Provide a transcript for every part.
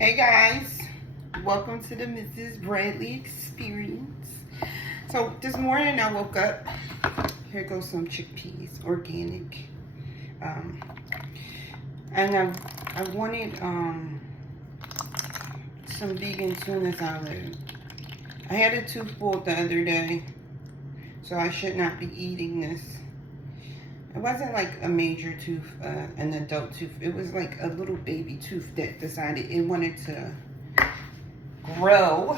Hey guys, welcome to the Mrs. Bradley Experience. So this morning I woke up. Here goes some chickpeas, organic. And I wanted some vegan tuna salad. I had a tooth pulled the other day, so I should not be eating this. It wasn't like a major tooth, an adult tooth. It was like a little baby tooth that decided it wanted to grow.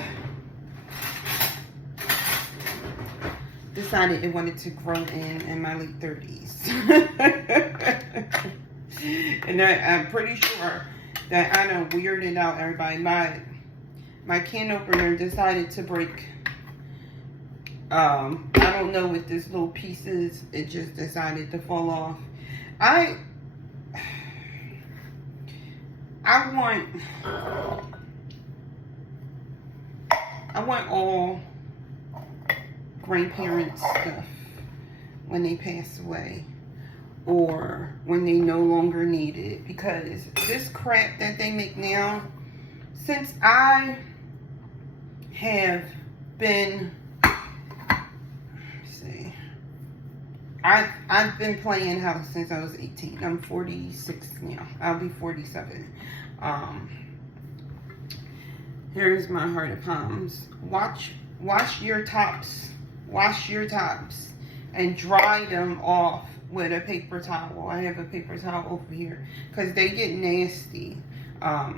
Decided it wanted to grow in my late 30s. And I'm pretty sure that I done weirded out everybody. My can opener decided to break. I don't know what this little piece is. It just decided to fall off. I want all grandparents' stuff when they pass away or when they no longer need it, because this crap that they make now, since I have been, I've been playing house since I was 18. I'm 46 now. I'll be 47. Here's my heart of palms. Wash your tops. Wash your tops and dry them off with a paper towel. I have a paper towel over here because they get nasty. Let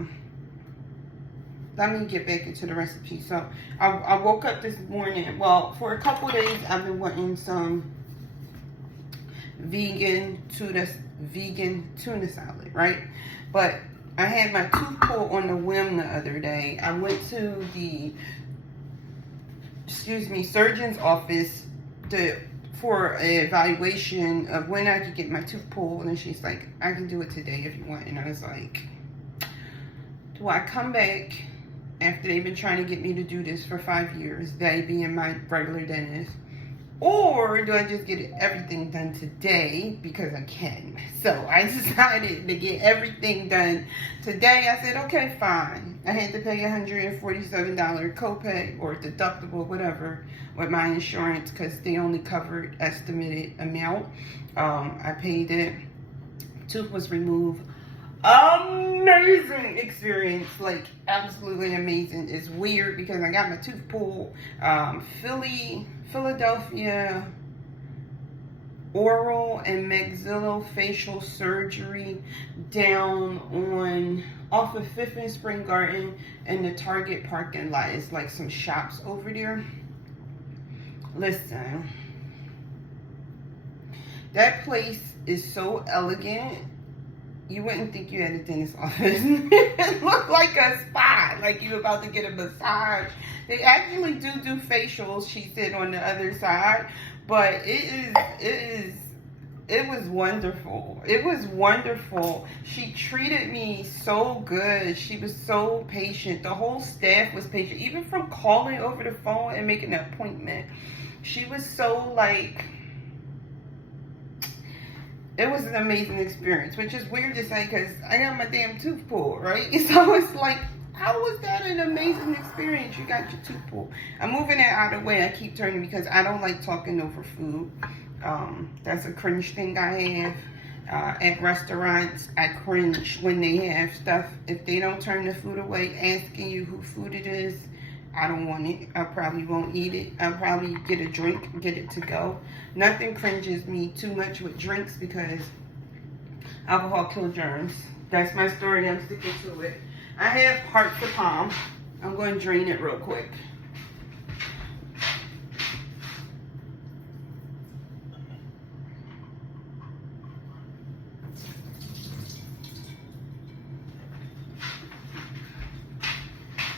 me get back into the recipe. So I woke up this morning. Well, for a couple days I've been wanting some vegan tuna salad, right? But I had my tooth pulled on the whim the other day. I went to the surgeon's office for an evaluation of when I could get my tooth pulled, and she's like, I can do it today if you want. And I was like, do I come back after they've been trying to get me to do this for 5 years, they being my regular dentist, or do I just get everything done today because I can? So I decided to get everything done today. I said, okay, fine. I had to pay $147 copay or deductible, whatever, with my insurance because they only covered estimated amount. I paid it. Tooth was removed. Amazing experience, like absolutely amazing. It's weird because I got my tooth pulled. Philadelphia oral and maxillofacial surgery down off of 5th and Spring Garden in the Target parking lot. It's like some shops over there. Listen, that place is so elegant. You wouldn't think you had a dentist office. It looked like a spa, like you were about to get a massage. They actually do facials, she said, on the other side, but it was wonderful. It was wonderful. She treated me so good. She was so patient. The whole staff was patient, even from calling over the phone and making an appointment. She was so like, it was an amazing experience, which is weird to say because I got my damn tooth pulled, right? So it's like, how was that an amazing experience? You got your tooth pulled. I'm moving it out of the way. I keep turning because I don't like talking over food. That's a cringe thing I have. At restaurants, I cringe when they have stuff. If they don't turn the food away asking you who food it is, I don't want it. I probably won't eat it. I'll probably get a drink, get it to go. Nothing cringes me too much with drinks because alcohol kills germs. That's my story. I'm sticking to it. I have hearts of palm. I'm going to drain it real quick.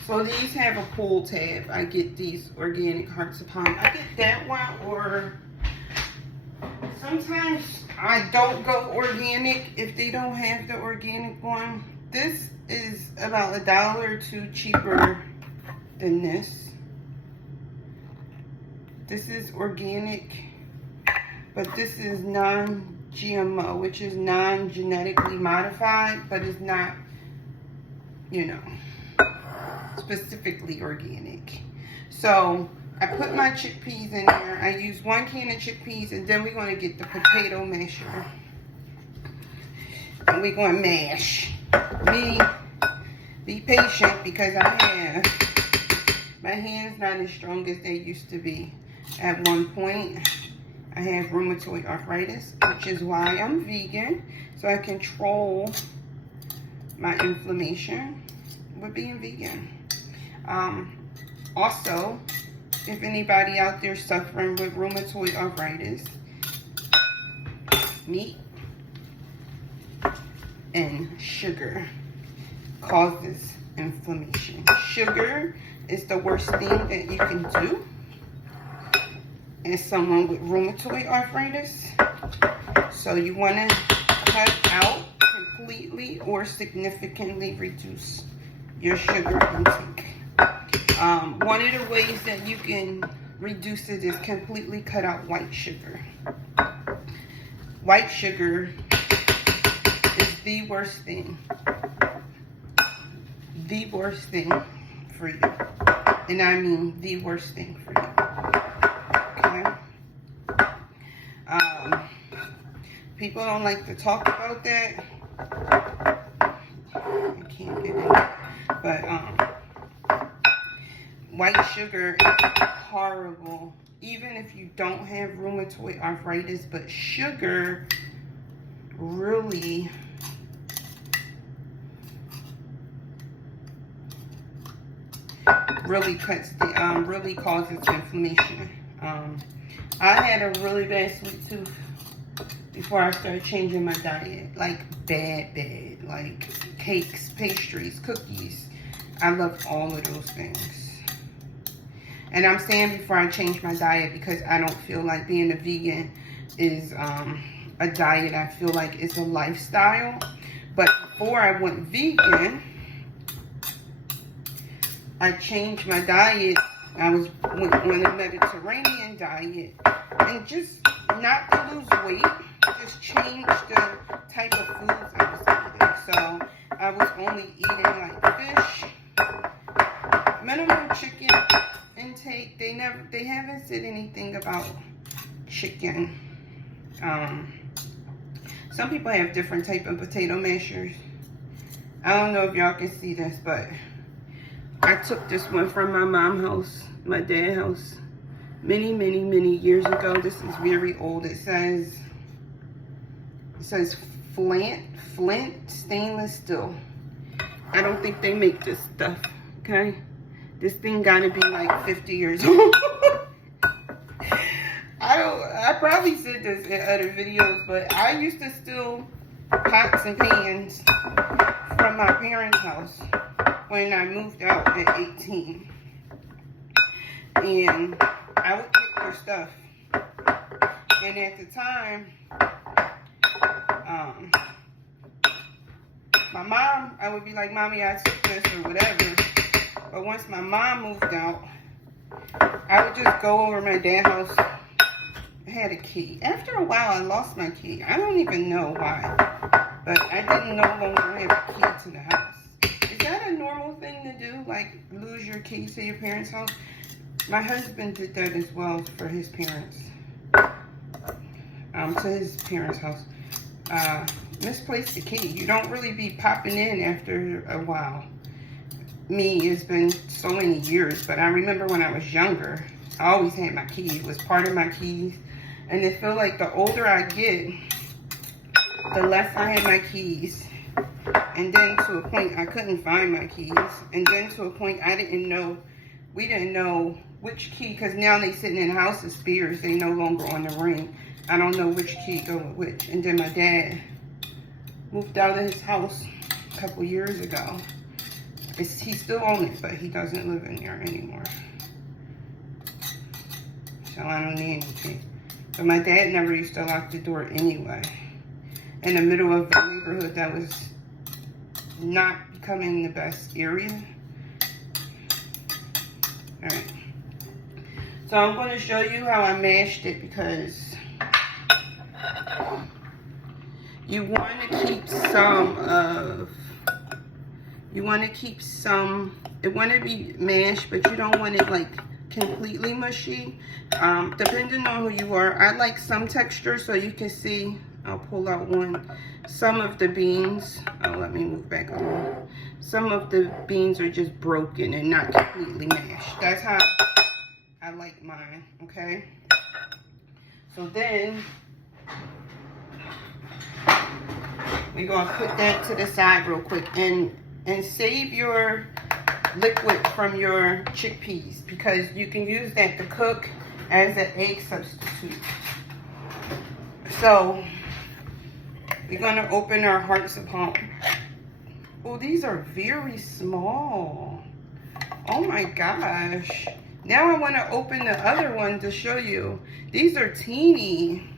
So these have a pull tab. I get these organic hearts of palm. I get that one, or sometimes I don't go organic if they don't have the organic one. This is about $1 or $2 cheaper than this. This is organic, but this is non-GMO, which is non-genetically modified, but it's not, you know. specifically organic. So I put my chickpeas in there. I use 1 can of chickpeas, and then we're going to get the potato masher. And we're going to mash. Be patient, because my hands not as strong as they used to be. At one point, I have rheumatoid arthritis, which is why I'm vegan. So I control my inflammation with being vegan. Also, if anybody out there suffering with rheumatoid arthritis, meat and sugar causes inflammation. Sugar is the worst thing that you can do as someone with rheumatoid arthritis. So you want to cut out completely or significantly reduce your sugar intake. One of the ways that you can reduce it is completely cut out white sugar. White sugar is the worst thing. The worst thing for you. And I mean the worst thing for you. Okay? People don't like to talk about that. I can't get it. But white sugar is horrible. Even if you don't have rheumatoid arthritis, but sugar really cuts the really causes inflammation. I had a really bad sweet tooth before I started changing my diet. Like bad. Like cakes, pastries, cookies. I loved all of those things. And I'm saying before I change my diet, because I don't feel like being a vegan is a diet. I feel like it's a lifestyle. But before I went vegan, I changed my diet. I went on a Mediterranean diet, and just not to lose weight, just change the type of foods I was eating. So I was only eating like fish, minimum chicken intake. They haven't said anything about chicken. Some people have different type of potato mashers. I don't know if y'all can see this, but I took this one from my mom's house, my dad's house, many years ago. This is very old. It says Flint stainless steel. I don't think they make this stuff, okay? This thing gotta be like 50 years old. I probably said this in other videos, but I used to steal pots and pans from my parents' house when I moved out at 18. And I would take their stuff. And at the time, my mom, I would be like, Mommy, I took this or whatever. But once my mom moved out, I would just go over my dad's house. I had a key. After a while, I lost my key. I don't even know why. But I didn't no longer have a key to the house. Is that a normal thing to do? Like, lose your key to your parents' house? My husband did that as well for his parents. To his parents' house. Misplaced the key. You don't really be popping in after a while. Me, it's been so many years, but I remember when I was younger, I always had my key. It was part of my keys. And it felt like the older I get, the less I had my keys. And then to a point, I couldn't find my keys. And then to a point, we didn't know which key, because now they sitting in the house as spares. They no longer on the ring. I don't know which key go with which. And then my dad moved out of his house a couple years ago. He still owns it, but he doesn't live in there anymore. So I don't need anything. But my dad never used to lock the door anyway. In the middle of a neighborhood that was not becoming the best area. Alright. So I'm going to show you how I mashed it, because you want to keep some of You want to keep some, it want to be mashed, but you don't want it like completely mushy. Depending on who you are, I like some texture, so you can see, I'll pull out one, some of the beans, let me move back a little. Some of the beans are just broken and not completely mashed. That's how I like mine, okay? So then, we're gonna put that to the side real quick and save your liquid from your chickpeas, because you can use that to cook as an egg substitute. So we're gonna open our hearts of palm. Oh, these are very small. Oh my gosh. Now I want to open the other one to show you. These are teeny.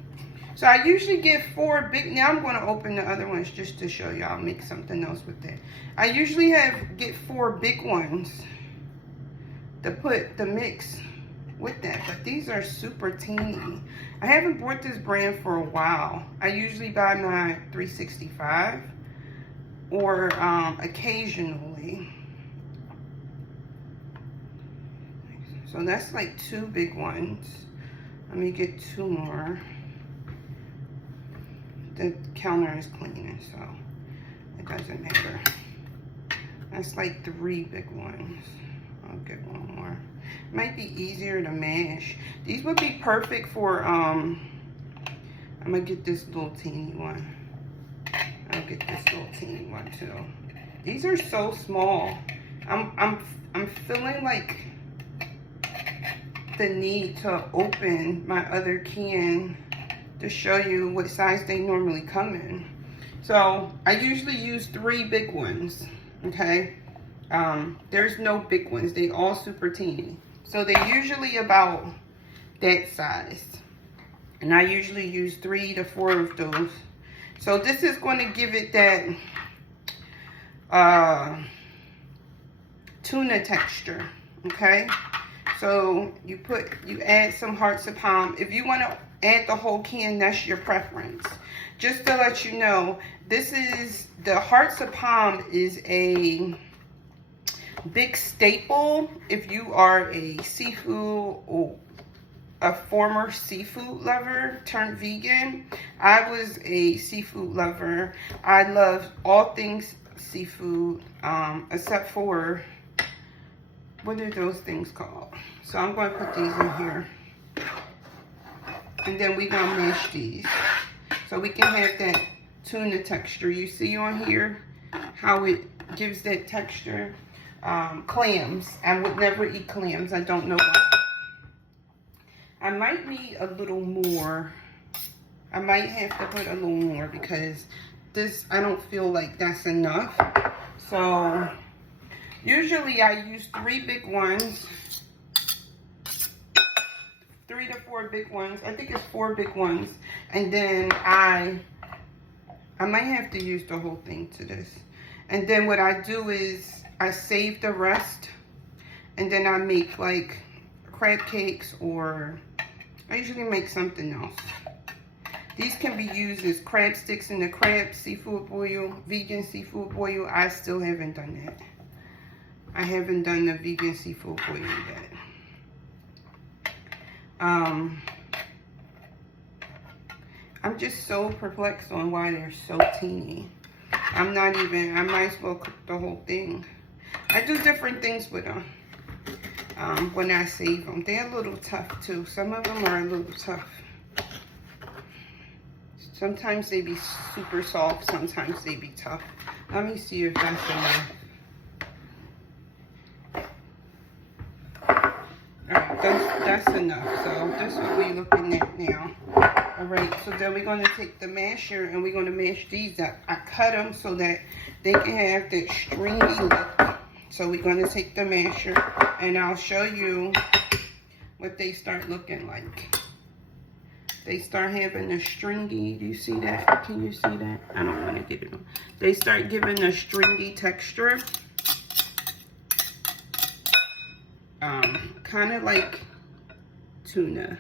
So I usually get 4 big. Now I'm going to open the other ones just to show you. I'll make something else with that. I usually get 4 big ones to put the mix with that. But these are super teeny. I haven't bought this brand for a while. I usually buy my 365 or occasionally. So that's like 2 big ones. Let me get 2 more. The counter is clean, so it doesn't matter. That's like 3 big ones. I'll get 1 more. Might be easier to mash. These would be perfect for, I'm gonna get this little teeny one. I'll get this little teeny one too. These are so small. I'm feeling like the need to open my other can to show you what size they normally come in. So I usually use 3 big ones, okay? There's no big ones. They all super teeny. So they're usually about that size. And I usually use 3 to 4 of those. So this is going to give it that tuna texture, okay? So you add some hearts of palm. If you want to add the whole can, that's your preference. Just to let you know, the hearts of palm is a big staple if you are a seafood or a former seafood lover turned vegan. I was a seafood lover. I love all things seafood, except for, what are those things called? So I'm going to put these in here. And then we're going to mash these. So we can have that tuna texture. You see on here how it gives that texture. Clams. I would never eat clams. I don't know why. I might need a little more. I might have to put a little more because this, I don't feel like that's enough. So usually I use 3 big ones. 3 to 4 big ones. I think it's 4 big ones. And then I might have to use the whole thing to this. And then what I do is I save the rest. And then I make like crab cakes, or I usually make something else. These can be used as crab sticks in the crab seafood boil, vegan seafood boil. I still haven't done that. I haven't done the vegan seafood boil yet. I'm just so perplexed on why they're so teeny. I might as well cook the whole thing. I do different things with them when I save them. They're a little tough too. Some of them are a little tough. Sometimes they be super soft, sometimes they be tough. Let me see if that's enough. Alright, that's enough. So that's what we're looking at now. Alright, so then we're going to take the masher and we're going to mash these up. I cut them so that they can have that stringy look. So we're going to take the masher and I'll show you what they start looking like. They start having a stringy, do you see that? Can you see that? I don't want to get it on. They start giving a stringy texture. Kind of like tuna.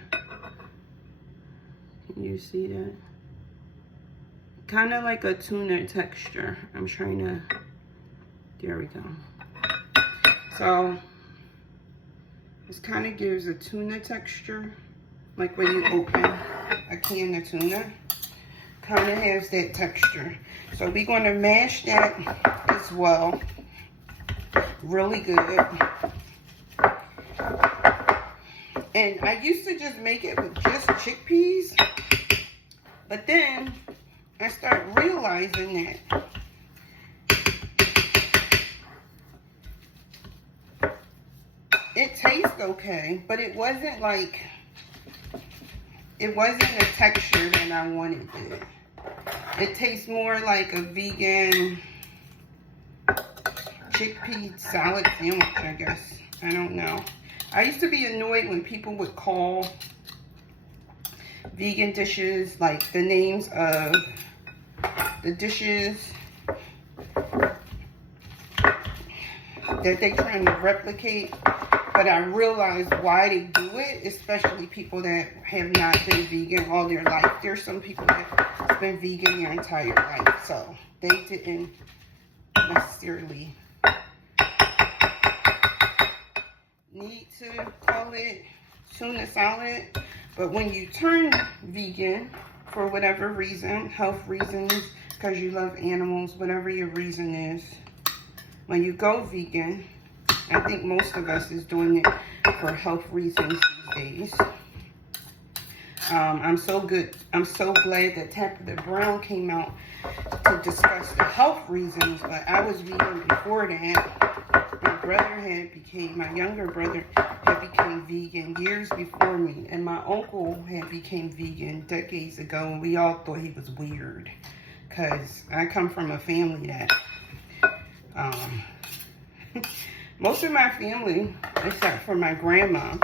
Can you see that? Kind of like a tuna texture. I'm trying to There we go. So this kind of gives a tuna texture, like when you open a can of tuna. Kind of has that texture. So we're going to mash that as well. Really good. And I used to just make it with just chickpeas, but then I started realizing that it tastes okay, but it wasn't the texture that I wanted it. It tastes more like a vegan chickpea salad sandwich, I guess. I don't know. I used to be annoyed when people would call vegan dishes like the names of the dishes that they trying to replicate. But I realized why they do it, especially people that have not been vegan all their life. There's some people that have been vegan their entire life, so they didn't necessarily need to call it tuna salad. But when you turn vegan, for whatever reason, health reasons, because you love animals, whatever your reason is, when you go vegan, I think most of us is doing it for health reasons these days. I'm so glad that Tabitha Brown came out to discuss the health reasons, but I was vegan before that. My younger brother had became vegan years before me, and my uncle had became vegan decades ago, and we all thought he was weird, because I come from a family that, most of my family, except for my grandma,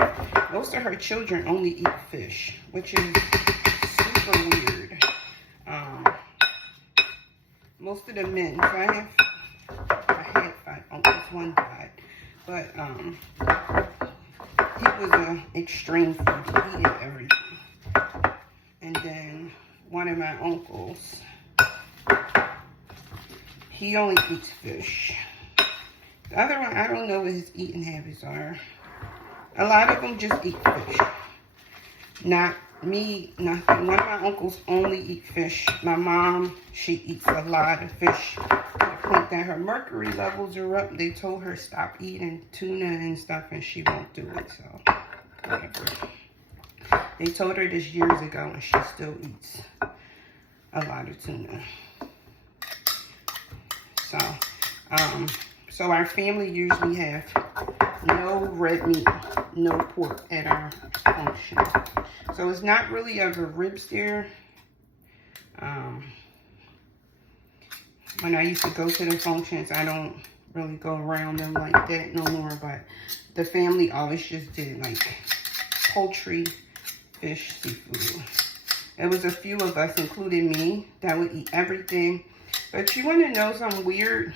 most of her children only eat fish, which is super weird. Most of the men, so I had 5 uncles, one died, but he was an extreme foodie. He ate everything. And then one of my uncles, he only eats fish. The other one, I don't know what his eating habits are. A lot of them just eat fish. Not me, nothing. One of my uncles only eat fish. My mom, she eats a lot of fish. To the point that her mercury levels are up. They told her stop eating tuna and stuff, and she won't do it, so whatever. They told her this years ago, and she still eats a lot of tuna. So our family usually have no red meat, no pork at our function. So it's not really ever ribs there. When I used to go to the functions, I don't really go around them like that no more. But the family always just did like poultry, fish, seafood. There was a few of us, including me, that would eat everything. But you want to know something weird?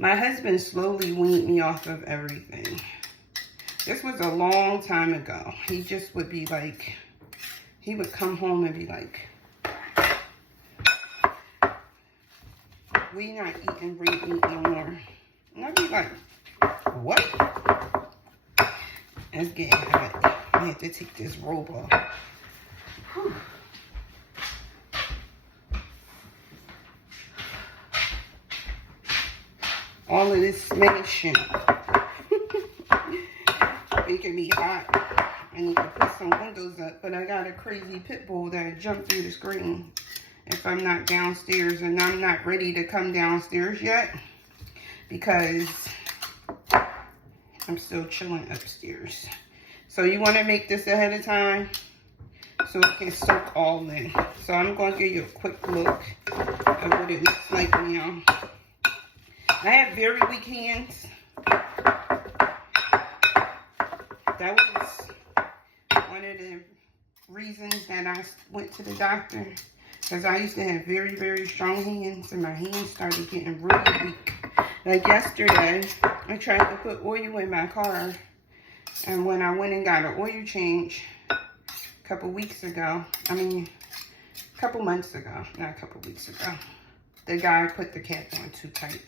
My husband slowly weaned me off of everything. This was a long time ago. He just would be like, he would come home and be like, we not eating red meat no more. And I'd be like, what? It's getting hot. I had to take this robe off. Whew. All of this smashing making me hot. I need to put some windows up, but I got a crazy pit bull that jumped through the screen if I'm not downstairs, and I'm not ready to come downstairs yet because I'm still chilling upstairs. So you want to make this ahead of time so it can soak all in. So I'm going to give you a quick look at what it looks like now. I have very weak hands. That was one of the reasons that I went to the doctor, because I used to have very, very strong hands, and my hands started getting really weak. Like yesterday, I tried to put oil in my car, and when I went and got an oil change a couple months ago, not a couple weeks ago, the guy put the cap on too tight.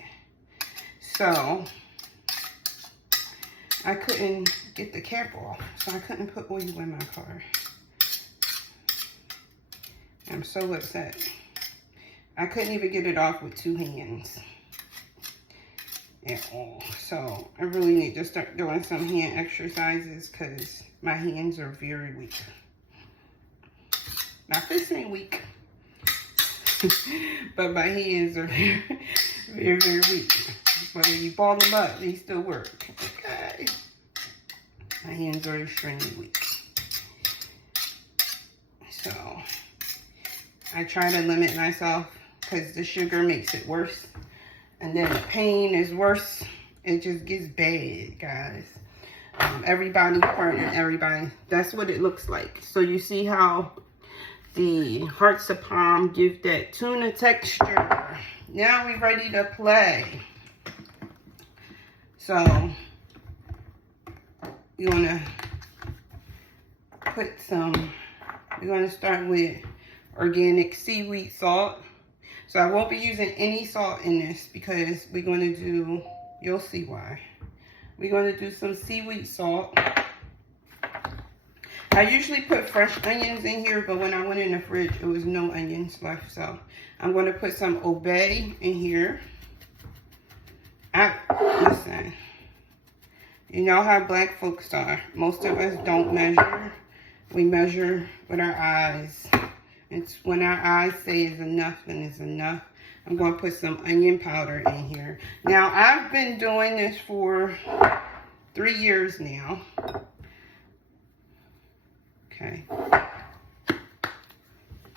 So I couldn't get the cap off, so I couldn't put oil in my car. I'm so upset. I couldn't even get it off with 2 hands at all. So I really need to start doing some hand exercises because my hands are very weak. Now this ain't weak, but my hands are very, very weak. But if you ball them up, they still work. Okay. My hands are extremely weak. So I try to limit myself because the sugar makes it worse. And then the pain is worse. It just gets bad, guys. Everybody hurting everybody. That's what it looks like. So you see how the hearts of palm give that tuna texture. Now we're ready to play. So you want to put some, we're going to start with organic seaweed salt. So I won't be using any salt in this because we're going to do, you'll see why. We're going to do some seaweed salt. I usually put fresh onions in here, but when I went in the fridge, it was no onions left. So I'm going to put some obey in here. Listen, you know how black folks are. Most of us don't measure. We measure with our eyes. It's when our eyes say is enough, then it's enough. I'm going to put some onion powder in here. Now, I've been doing this for 3 years now. Okay.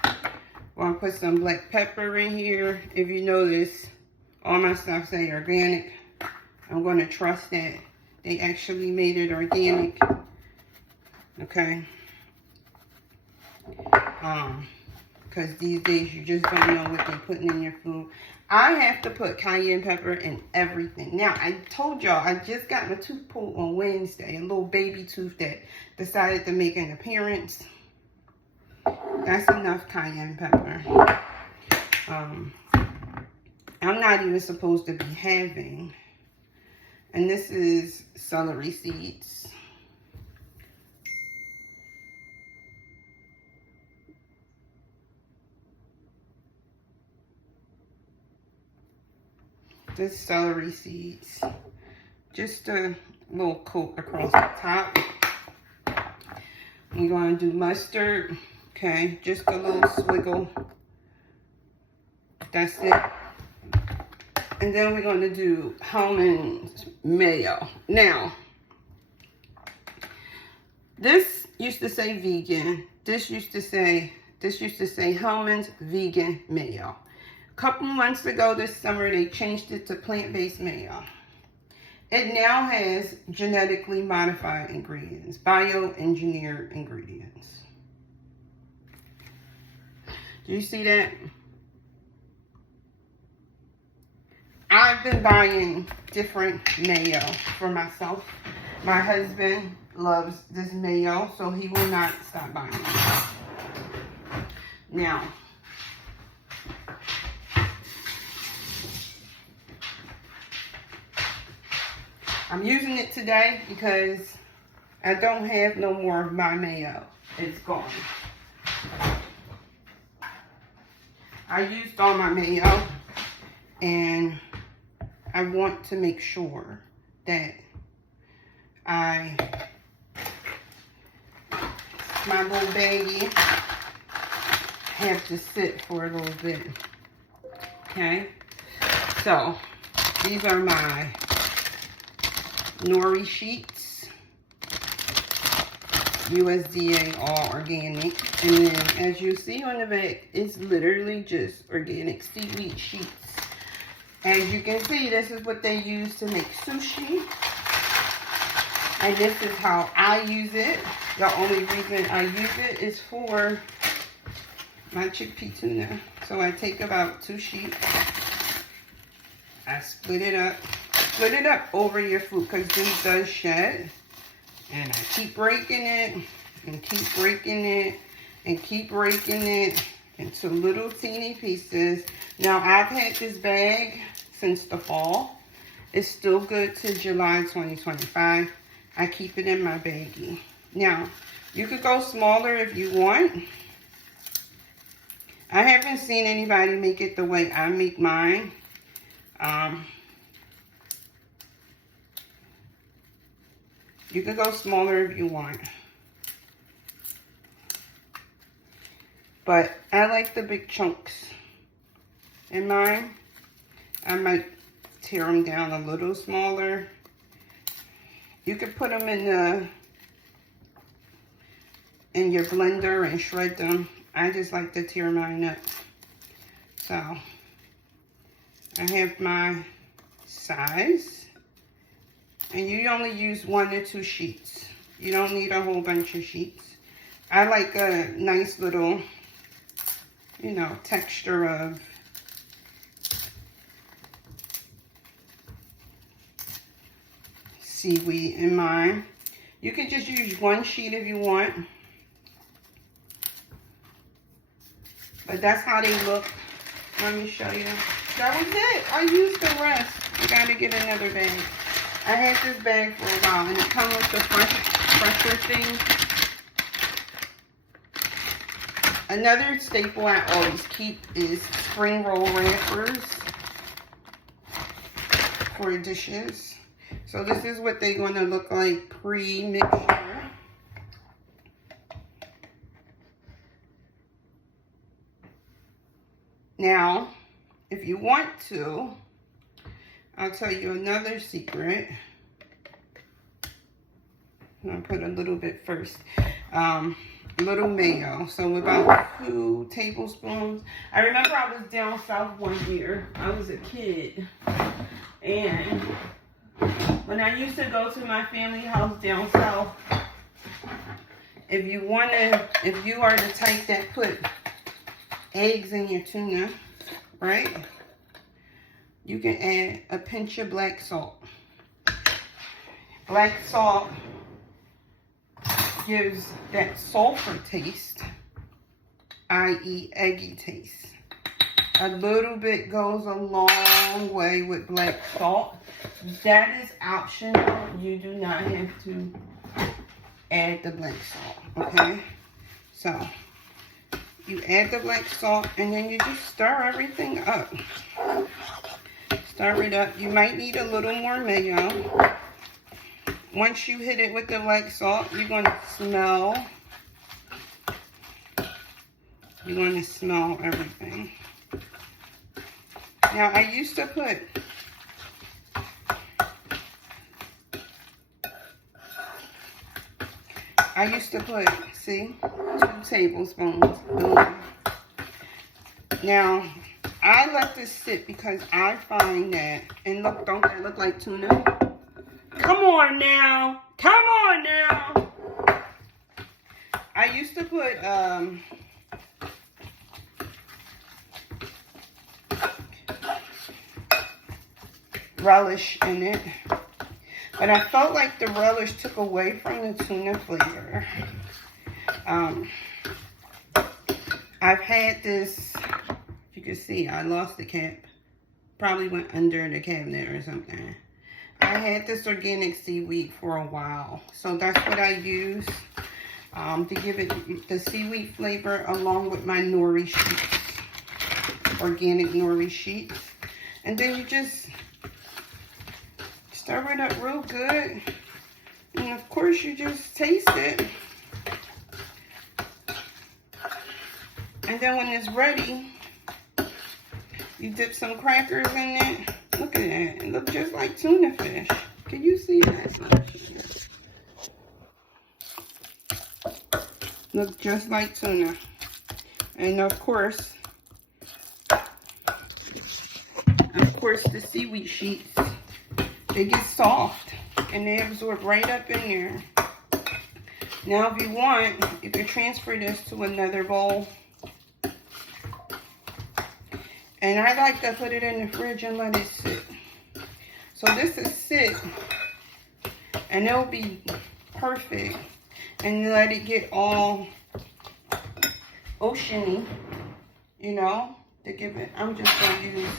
I'm going to put some black pepper in here. If you notice, all my stuff say organic. I'm going to trust that they actually made it organic. Okay. Because these days you just don't know what they're putting in your food. I have to put cayenne pepper in everything. Now, I told y'all I just got my tooth pulled on Wednesday. A little baby tooth that decided to make an appearance. That's enough cayenne pepper. I'm not even supposed to be having. And this is celery seeds. This celery seeds. Just a little coat across the top. We're going to do mustard. Okay, just a little swiggle. That's it. And then we're going to do Hellmann's mayo. Now, this used to say vegan. This used to say Hellmann's vegan mayo. A couple months ago this summer, they changed it to plant-based mayo. It now has genetically modified ingredients, bioengineered ingredients. Do you see that? I've been buying different mayo for myself. My husband loves this mayo, so he will not stop buying it. Now, I'm using it today because I don't have no more of my mayo. It's gone. I used all my mayo, and I want to make sure that my little baggie have to sit for a little bit. Okay, so these are my nori sheets, USDA all organic, and then as you see on the back, it's literally just organic seaweed sheets. As you can see, this is what they use to make sushi, and this is how I use it. The only reason I use it is for my chickpea tuna. So I take about 2 sheets, I split it up over your food because this does shed, and I keep breaking it and keep breaking it and keep breaking it into little teeny pieces. Now, I've had this bag since the fall, It's still good to July 2025. I keep it in my baggie. Now, you could go smaller if you want. I haven't seen anybody make it the way I make mine. You could go smaller if you want. But I like the big chunks in mine. I might tear them down a little smaller. You could put them in your blender and shred them. I just like to tear mine up. So I have my size, and you only use 1 to 2 sheets. You don't need a whole bunch of sheets. I like a nice little, you know, texture of seaweed in mine. You can just use 1 sheet if you want. But that's how they look. Let me show you. That was it. I used the rest. I gotta get another bag. I had this bag for a while, and it comes with the fresher thing. Another staple I always keep is spring roll wrappers for dishes. So this is what they're going to look like pre-mixture. Now, if you want to, I'll tell you another secret. I'm going to put a little bit first. Little mayo. So about 2 tablespoons. I remember I was down south one year. I was a kid. And when I used to go to my family house down south, if you are the type that put eggs in your tuna, right? You can add a pinch of black salt. Black salt gives that sulfur taste, i.e. eggy taste. A little bit goes a long way with black salt. That is optional. You do not have to add the black salt, okay? So, you add the black salt, and then you just stir everything up. Stir it up. You might need a little more mayo. Once you hit it with the black salt, you're going to smell. You're going to smell everything. Now, I used to put see, 2 tablespoons. Boom. Now, I let this sit because I find that, and look, don't that look like tuna? Come on now. Come on now. I used to put relish in it, but I felt like the relish took away from the tuna flavor. I've had this, if you can see, I lost the cap. Probably went under the cabinet or something. I had this organic seaweed for a while, so that's what I use to give it the seaweed flavor, along with my nori sheets, organic nori sheets. And then you just stir it up real good, and of course you just taste it. And then when it's ready, you dip some crackers in it. Look at that. It looks just like tuna fish. Can you see that? Look just like tuna. And of course, the seaweed sheets, they get soft and they absorb right up in there. Now, if you want, you can transfer this to another bowl. And I like to put it in the fridge and let it sit. So this is sit, and it'll be perfect. And let it get all oceany, you know, to give it. I'm just gonna use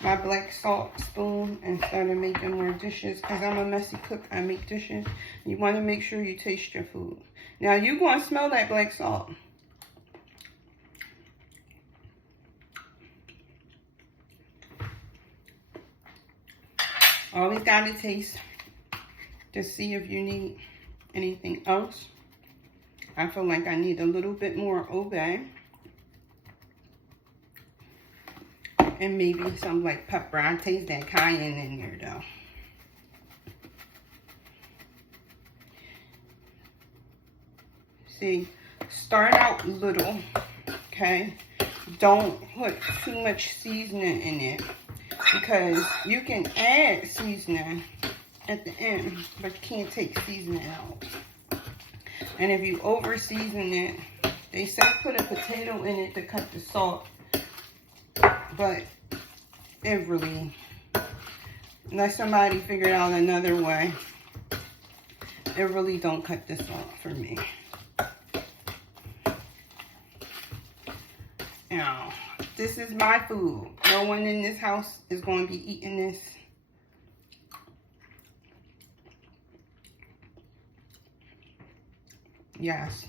my black salt spoon and started making more dishes because I'm a messy cook. I make dishes. You want to make sure you taste your food. Now you're going to smell that black salt. Always got to taste to see if you need anything else. I feel like I need a little bit more obey. And maybe some like pepper. I taste that cayenne in there though. See, start out little, okay? Don't put too much seasoning in it because you can add seasoning at the end, but you can't take seasoning out. And if you over season it, they say put a potato in it to cut the salt. But it really, unless somebody figured out another way, it really don't cut this off for me. Now, this is my food. No one in this house is going to be eating this. Yes.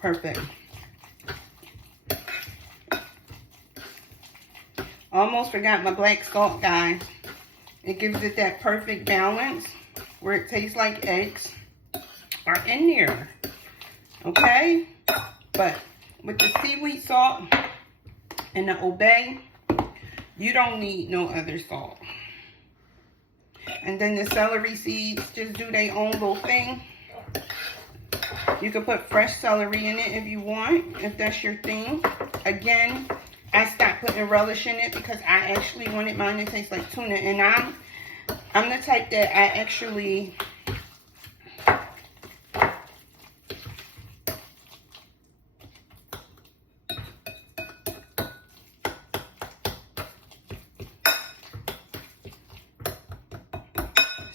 Perfect. Almost forgot my black salt, guys. It gives it that perfect balance where it tastes like eggs are in there. Okay? But with the seaweed salt and the obey, you don't need no other salt. And then the celery seeds just do their own little thing. You can put fresh celery in it if you want, if that's your thing. Again, I stopped putting relish in it because I actually wanted mine to taste like tuna. And I'm the type that I actually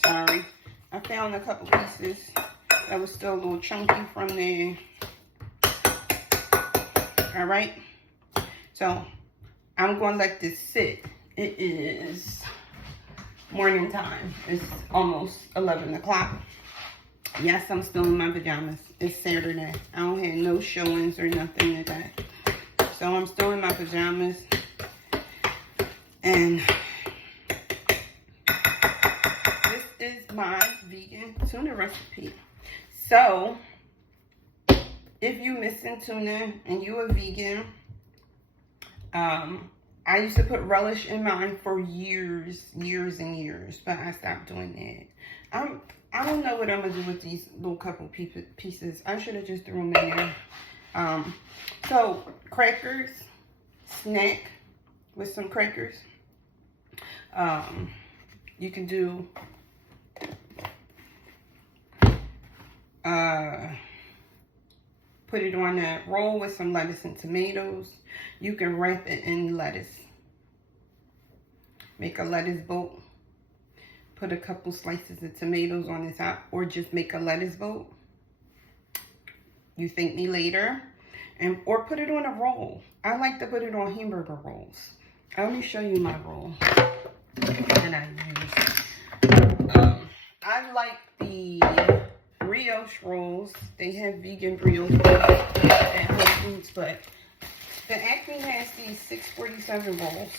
sorry. I found a couple pieces that was still a little chunky from there. All right. So I'm going to let this sit. It is morning time. It's almost 11 o'clock. Yes, I'm still in my pajamas. It's Saturday. I don't have no showings or nothing today. So I'm still in my pajamas. And this is my vegan tuna recipe. So, if you missing tuna and you a vegan, I used to put relish in mine for years and years, but I stopped doing that. I don't know what I'm gonna do with these little couple pieces. I should have just threw them in there. So crackers, snack with some crackers. You can do put it on a roll with some lettuce and tomatoes. You can wrap it in lettuce. Make a lettuce boat. Put a couple slices of tomatoes on the top, or just make a lettuce boat. You thank me later. Or put it on a roll. I like to put it on hamburger rolls. Let me show you my roll that I use. I like the brioche rolls. They have vegan brioche rolls at Whole Foods, but the Acme has these 647 rolls.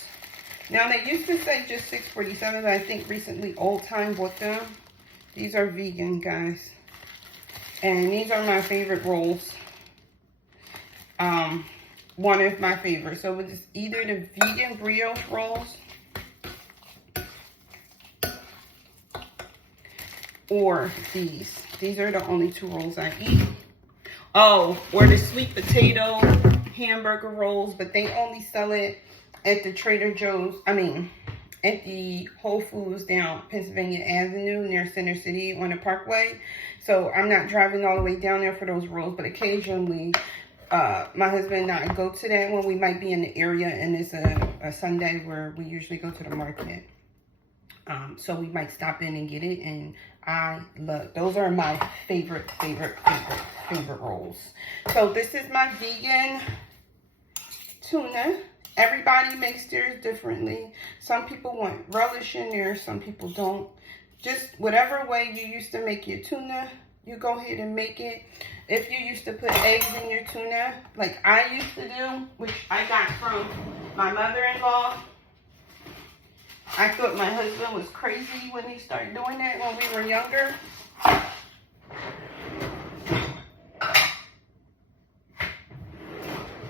Now they used to say just 647, but I think recently Old Time bought them. These are vegan, guys, and these are my favorite rolls. One of my favorites. So it's either the vegan brioche rolls or these. These are the only two rolls I eat. Oh, or the sweet potato hamburger rolls, but they only sell it at the Trader Joe's. I mean, at the Whole Foods down Pennsylvania Avenue near Center City on the Parkway. So I'm not driving all the way down there for those rolls, but occasionally my husband and I go to that when we might be in the area, and it's a Sunday where we usually go to the market. So we might stop in and get it, and I love, those are my favorite. favorite rolls. So this is my vegan tuna. Everybody makes theirs differently. Some people want relish in there, some people don't. Just whatever way you used to make your tuna, you go ahead and make it. If you used to put eggs in your tuna, like I used to do, which I got from my mother-in-law. I thought my husband was crazy when he started doing that when we were younger.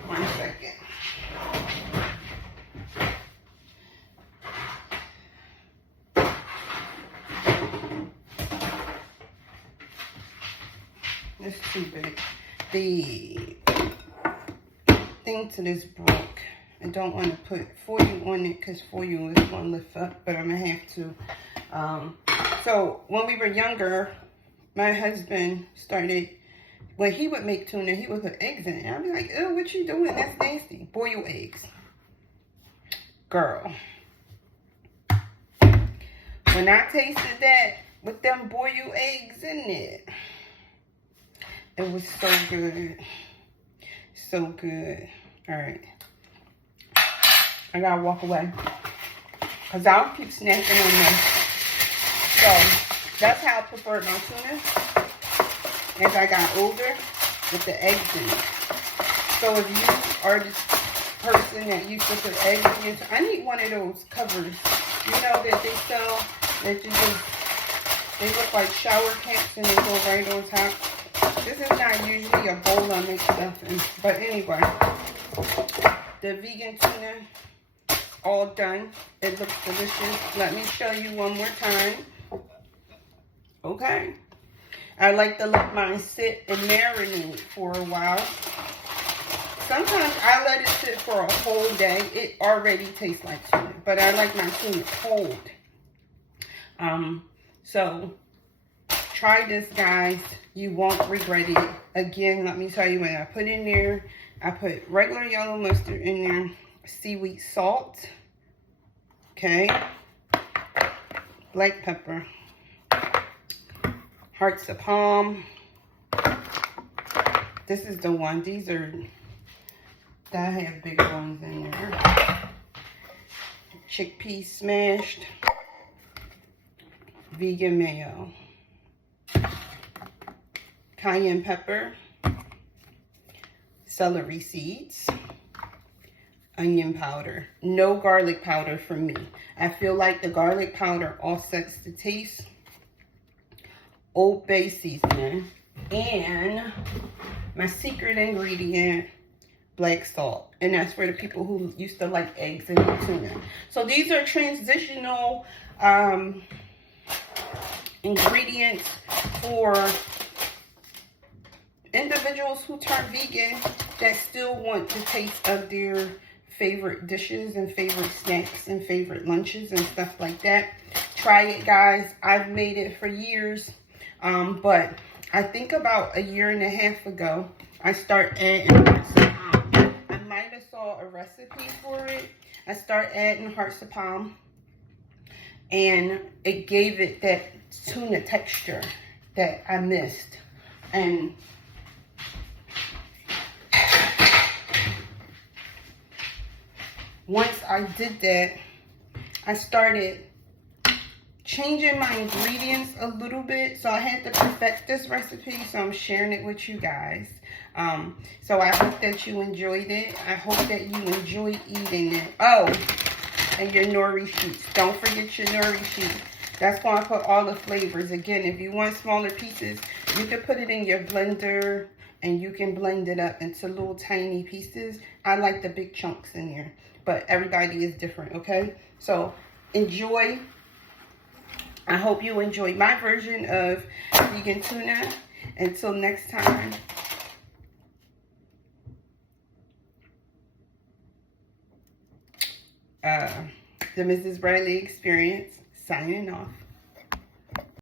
One second. It's too big. The thing to this broke. I don't want to put foil on it because foil is going to lift up, but I'm going to have to. So when we were younger, my husband started, when he would make tuna, he would put eggs in it. I'd be like, ew, what you doing? That's nasty. Boil eggs. Girl. When I tasted that with them boiled eggs in it, it was so good. So good. All right. I gotta walk away. Because I'll keep snacking on this. So, that's how I preferred my tuna as I got older, with the eggs in it. So, if you are the person that used to put eggs in your tuna, I need one of those covers. You know that they sell, that you just, they look like shower caps and they go right on top. This is not usually a bowl I make stuff in. But anyway, the vegan tuna, all done. It looks delicious. Let me show you one more time. Okay. I like to let mine sit and marinate for a while. Sometimes I let it sit for a whole day. It already tastes like tuna, but I like my tuna cold. So try this, guys. You won't regret it. Again, let me tell you what I put in there. I put regular yellow mustard in there, seaweed salt, okay, black pepper, hearts of palm. This is the one. These are, that have bigger ones in there. Chickpeas smashed, vegan mayo, cayenne pepper, celery seeds, onion powder. No garlic powder for me. I feel like the garlic powder offsets the taste. Old Bay seasoning. And my secret ingredient, black salt. And that's for the people who used to like eggs and tuna. So these are transitional ingredients for individuals who turn vegan that still want the taste of their favorite dishes and favorite snacks and favorite lunches and stuff like that. Try it, guys. I've made it for years, but I think about a year and a half ago, I started adding hearts of palm. I might have saw a recipe for it. I started adding hearts of palm, and it gave it that tuna texture that I missed. And once I did that, I started changing my ingredients a little bit. So I had to perfect this recipe, so I'm sharing it with you guys. So I hope that you enjoyed it. I hope that you enjoy eating it. Oh, and your nori sheets. Don't forget your nori sheets. That's going to put all the flavors. Again, if you want smaller pieces, you can put it in your blender and you can blend it up into little tiny pieces. I like the big chunks in there, but everybody is different, okay? So enjoy. I hope you enjoyed my version of vegan tuna. Until next time. The Mrs. Bradley Experience, signing off.